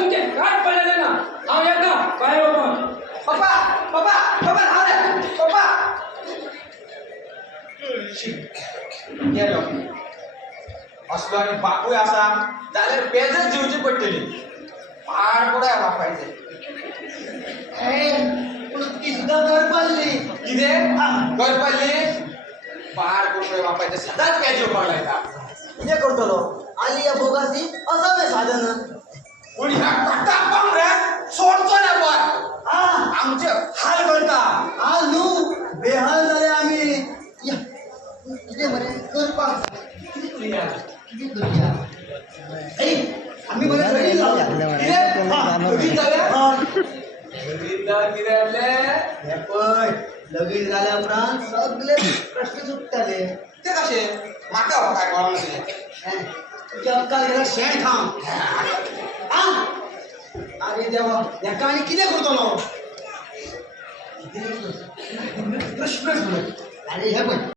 तुमचे काट पडलेले ना हांव येता बाहेर वचून पप्पा पप्पा पप्पा राव रे पप्पा. गेलो असलो आनी बापूय आसा जाल्यार पेजच दिवची पडटली पाड पुराय सुद्धा घर पाडली. कितें? घर पाडली. पाड पुराय बापायचे. सदांच पेज येवपाक लायता कितें करतलो आली या भोगासी असावे साधन. पूण ह्या कट्टाक रे सोडचो ना पण हा. आमचे हाल करता हाल न्हू बेहाल जाले आमी या. कितें मरे करपाक कितें करुया कितें करुया ऐ आमी बरे लगीन जावया कितें हा, हे. पळय लगीन जाल्या उपरांत सगळे प्रश्न सुट्टाले ते कशें म्हाका हो काय कळना हें, तुज्या अक्काल गेला शेण अरे देवा हेका आनी कितें करतलो कितें करतलो? प्रश्नच पळय अरे हे पळय